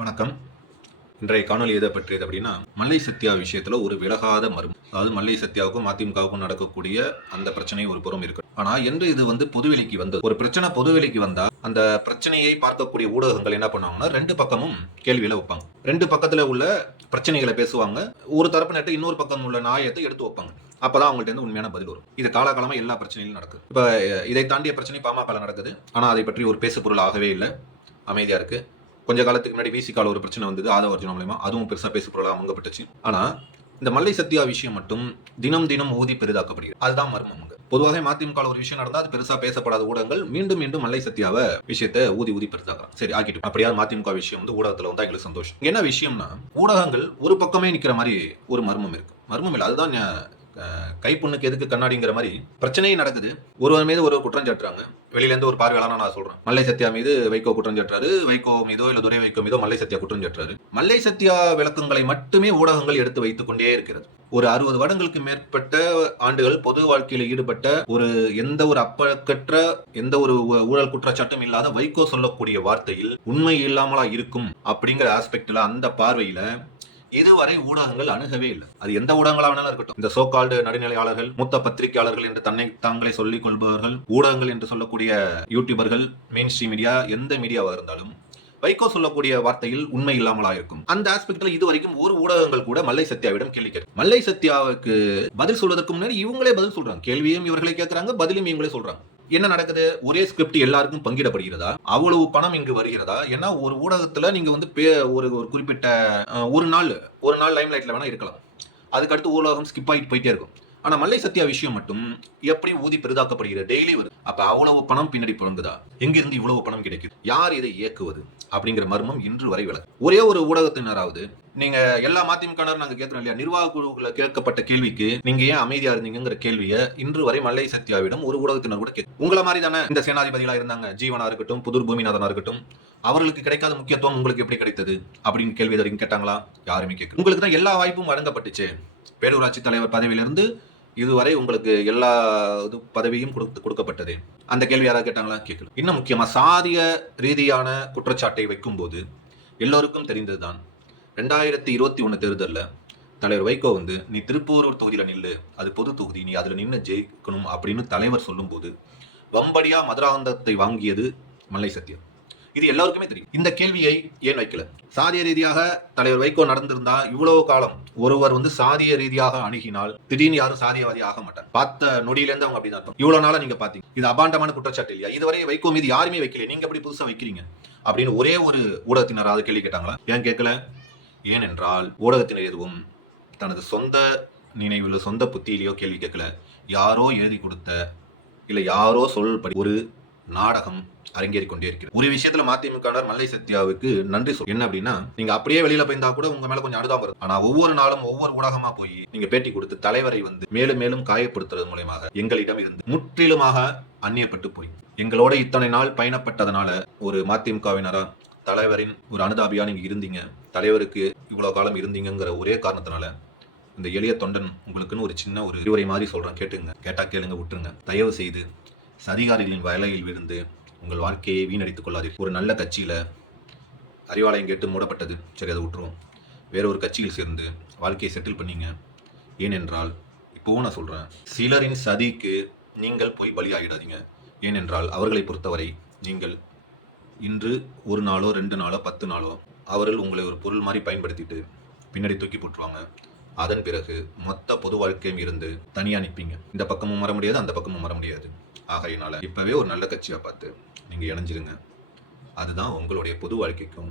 வணக்கம். இன்றைய காணொலி எதை பற்றியது அப்படின்னா மல்லை சத்யா விஷயத்துல ஒரு விலகாத மர்மம். அதாவது மல்லை சத்யாவுக்கும் அதிமுகவுக்கும் நடக்கக்கூடிய அந்த பிரச்சனை ஒரு புறம் இருக்கு. ஆனா என்று இது வந்து பொதுவெளிக்கு வந்தது. ஒரு பிரச்சனை பொதுவெளிக்கு வந்தா அந்த பிரச்சனையை பார்க்கக்கூடிய ஊடகங்கள் என்ன பண்ணுவாங்கன்னா ரெண்டு பக்கமும் கேள்வியில வைப்பாங்க. ரெண்டு பக்கத்துல உள்ள பிரச்சனைகளை பேசுவாங்க. ஒரு தரப்பு நட்டு இன்னொரு பக்கம் உள்ள நாயத்தை எடுத்து வைப்பாங்க. அப்பதான் அவங்கள்ட்ட இருந்து உண்மையான பதில் வரும். இது காலகாலமா எல்லா பிரச்சனையிலும் நடக்குது. இப்ப இதை தாண்டிய பிரச்சனை பாமக நடக்குது. ஆனா அதை பற்றி ஒரு பேசு பொருள் ஆகவே இல்லை. அமைதியா இருக்கு. கொஞ்ச காலத்துக்கு முன்னாடி விசிகால ஒரு பிரச்சனை வந்தது ஆதவ அர்ஜுனா மூலயமா. அதுவும் பெருசா பேசு பொருளாக அமங்கப்பட்டுச்சு ஆனா இந்த மல்லை சத்யா விஷயம் மட்டும் தினம் தினம் ஊதி பெரிதாக்கப்படுகிறது. அதுதான் மர்மம் அங்க. பொதுவாக மதிமுக ஒரு விஷயம் நடந்தா அது பெருசா பேசப்படாத ஊடகங்கள் மீண்டும் மீண்டும் மல்லை சத்யாவை விஷயத்தை ஊதி ஊதி பெருதாக்குறாங்க. சரி ஆக்கிட்டு. அப்படியாவது மதிமுக விஷயம் வந்து ஊடகத்துல வந்தா எங்களுக்கு சந்தோஷம். என்ன விஷயம்னா ஊடகங்கள் ஒரு பக்கமே நிக்கிற மாதிரி ஒரு மர்மம் இருக்கு. மர்மம் இல்லை அதுதான் கைப்புண்ணுக்கு எதுக்கு கண்ணாடிங்கிற மாதிரி பிரச்சனையும் நடக்குது. ஒருவர் மீது ஒரு குற்றம் சாட்டுறாங்க. வெளியிலேருந்து ஒரு பார்வையாளர் நான் சொல்றேன். மல்லை சத்யா மீது வைகோ குற்றம் சாட்டுறாரு. வைகோ மீதோ இல்ல துரை வைகோ மீதோ மல்லை சத்யா குற்றம் சாட்டுறாரு. மல்லை சத்யா விளக்கங்களை மட்டுமே ஊடகங்கள் எடுத்து வைத்துக் கொண்டே இருக்கிறது. ஒரு அறுபது வருடங்களுக்கு மேற்பட்ட ஆண்டுகள் பொது வாழ்க்கையில் ஈடுபட்ட ஒரு எந்த ஒரு அப்பக்கற்ற எந்த ஒரு ஊ- ஊழல் குற்றச்சாட்டும் இல்லாத வைகோ சொல்லக்கூடிய வார்த்தையில் உண்மை இல்லாமலா இருக்கும் அப்படிங்கிற ஆஸ்பெக்ட்ல அந்த பார்வையில இதுவரை ஊடகங்கள் அணுகவே இல்லை. அது எந்த ஊடகங்களா வேணாலும் இருக்கட்டும். இந்த சோகால்டு நடுநிலையாளர்கள் மூத்த பத்திரிகையாளர்கள் என்று தன்னை தாங்களே சொல்லிக் கொள்பவர்கள் ஊடகங்கள் என்று சொல்லக்கூடிய யூடியூபர்கள் மெயின் ஸ்ட்ரீம் மீடியா எந்த மீடியாவாக இருந்தாலும் வைகோ சொல்லக்கூடிய வார்த்தையில் உண்மை இல்லாமலா இருக்கும். அந்த ஆஸ்பெக்ட்ல இதுவரைக்கும் ஒரு ஊடகங்கள் கூட மல்லை சத்யாவிடம் கேள்வி கேட்கும் மல்லை சத்யாவுக்கு பதில் சொல்வதற்கு முன்னாடி இவங்களே பதில் சொல்றாங்க. கேள்வியும் இவர்களே கேட்கறாங்க பதிலும் இவங்களே சொல்றாங்க. என்ன நடக்குது? ஒரே ஸ்கிரிப்ட் எல்லாருக்கும் பங்கிடப்படுகிறதா? அவ்வளவு பணம் இங்கு வருகிறதா? ஏன்னா ஒரு ஊடகத்துல நீங்க வந்து பே- ஒரு ஒரு குறிப்பிட்ட ஒரு நாள் ஒரு நாள் லைம் லைட்ல வேணா இருக்கலாம். அதுக்கடுத்து ஊடகம் ஸ்கிப் ஆகிட்டு போயிட்டே இருக்கும். ஆனா மல்லை சத்யா விஷயம் மட்டும் எப்படி ஊதி பெரிதாக்கப்படுகிறது டெய்லி வருது அப்ப அவ்வளவு பணம் பின்னாடி புழங்குதா எங்கிருந்து இவ்வளவு பணம் கிடைக்குது? யார் இதை இயக்குவது? அப்படிங்கிற மர்மம் இன்று வரை விலகு ஒரே ஒரு ஊடகத்தினராவது நீங்க எல்லா மதிமுகனர் நாங்க கேட்கிறோம் இல்லையா? நிர்வாக குழுவுல கேட்கப்பட்ட கேள்விக்கு நீங்க ஏன் அமைதியா இருந்தீங்கிற கேள்வியை இன்று வரை மல்லை சத்யாவிடம் ஒரு ஊடகத்தினர் கூட கேட்கும் உங்களை மாதிரி தானே இந்த சேனாதிபதிகளா இருந்தாங்க. ஜீவனா இருக்கட்டும் புதுர் பூமிநாதனா இருக்கட்டும் அவர்களுக்கு கிடைக்காத முக்கியத்துவம் உங்களுக்கு எப்படி கிடைத்தது? அப்படின்னு கேள்வி இது கேட்டாங்களா? யாருமே கேட்கும் உங்களுக்கு தான் எல்லா வாய்ப்பும் வழங்கப்பட்டுச்சு. பேரூராட்சி தலைவர் பதவியிலிருந்து இதுவரை உங்களுக்கு எல்லா இது பதவியும் கொடுத்து கொடுக்கப்பட்டது. அந்த கேள்வி யாராவது கேட்டாங்களா? கேட்கல இன்னும் முக்கியமா சாதிய ரீதியான குற்றச்சாட்டை வைக்கும்போது எல்லோருக்கும் தெரிந்ததுதான். ரெண்டாயிரத்தி இருபத்தி ஒன்று தேர்தலில் தலைவர் வைகோ வந்து நீ திருப்பூரூர் தொகுதியில் நில்லு அது பொது தொகுதி நீ அதில் நின்று ஜெயிக்கணும் அப்படின்னு தலைவர் சொல்லும்போது வம்படியாக மதுராந்தகத்தை வாங்கியது மல்லை சத்தியம். இது எல்லாருக்குமே தெரியும். இந்த கேள்வியை ஏன் வைக்கல? சாதிய ரீதியாக தலைவர் வைகோ நடந்திருந்தா இவ்வளவு காலம் ஒருவர் வந்து சாதிய ரீதியாக அணுகினால் திடீர்னு யாரும் சாதியவாதி ஆக மாட்டார். பார்த்த நொடியிலேருந்து அவங்க அப்படிதான் இவ்வளவு நாளா நீங்க பாத்தீங்க. இது அபாண்டமான குற்றச்சாட்டு இல்லையா? இதுவரை வைகோ மீது யாருமே வைக்கல நீங்க எப்படி புதுசா வைக்கிறீங்க? அப்படின்னு ஒரே ஒரு ஊடகத்தினராவது கேள்வி கேட்டாங்களா? ஏன் கேட்கல? ஏனென்றால் ஊடகத்தினர் எதுவும் தனது சொந்த நினைவுல சொந்த புத்தியிலேயோ கேள்வி கேட்கல. யாரோ எழுதி கொடுத்த இல்லை யாரோ சொல்படி ஒரு நாடகம் அரங்கேறி கொண்டே இருக்கிறது ஒரு விஷயத்துல மதிமுக மல்லை சத்யாவுக்கு நன்றி சொல் என்ன அப்படின்னா நீங்க அப்படியே வெளியில போயிருந்தா கூட உங்க மேல கொஞ்சம் அனுதாபம் வரும். ஆனா ஒவ்வொரு நாளும் ஒவ்வொரு ஊடகமா போய் நீங்க பேட்டி கொடுத்து தலைவரை வந்து மேலும் மேலும் காயப்படுத்துறது மூலயமாக எங்களிடம் இருந்து முற்றிலுமாக அந்நியப்பட்டு போய் எங்களோட இத்தனை நாள் பயணப்பட்டதனால ஒரு மதிமுகவினரா தலைவரின் ஒரு அனுதாபியா நீங்க இருந்தீங்க. தலைவருக்கு இவ்வளவு காலம் இருந்தீங்கங்கிற ஒரே காரணத்தினால இந்த எளிய தொண்டன் உங்களுக்குன்னு ஒரு சின்ன ஒரு இருவரை மாதிரி சொல்றேன். கேட்டுங்க. கேட்டா கேளுங்க விட்டுருங்க. தயவு செய்து சதிகாரிகளின் வலையில் விழுந்து உங்கள் வாழ்க்கையை வீணடித்துக் கொள்ளாதீர்கள் ஒரு நல்ல கட்சியில் அறிவாலயம் கேட்டு மூடப்பட்டது. சரி அதை விட்டுருவோம் வேற ஒரு கட்சியில் சேர்ந்து வாழ்க்கையை செட்டில் பண்ணீங்க. ஏனென்றால் இப்போவும் நான் சொல்கிறேன் சிலரின் சதிக்கு நீங்கள் போய் பலியாகிடாதீங்க ஏனென்றால் அவர்களை பொறுத்தவரை நீங்கள் இன்று ஒரு நாளோ ரெண்டு நாளோ பத்து நாளோ அவர்கள் உங்களை ஒரு பொருள் மாதிரி பயன்படுத்திட்டு பின்னாடி தூக்கி போட்டுருவாங்க. அதன் பிறகு மொத்த பொது வாழ்க்கையும் இருந்து தனியாக நிற்பீங்க இந்த பக்கமும் வர முடியாது அந்த பக்கமும் வர முடியாது. ஆகையினால இப்பவே ஒரு நல்ல கட்சியா பார்த்து நீங்க இணைஞ்சிருங்க. அதுதான் உங்களுடைய பொது வாழ்க்கைக்கும்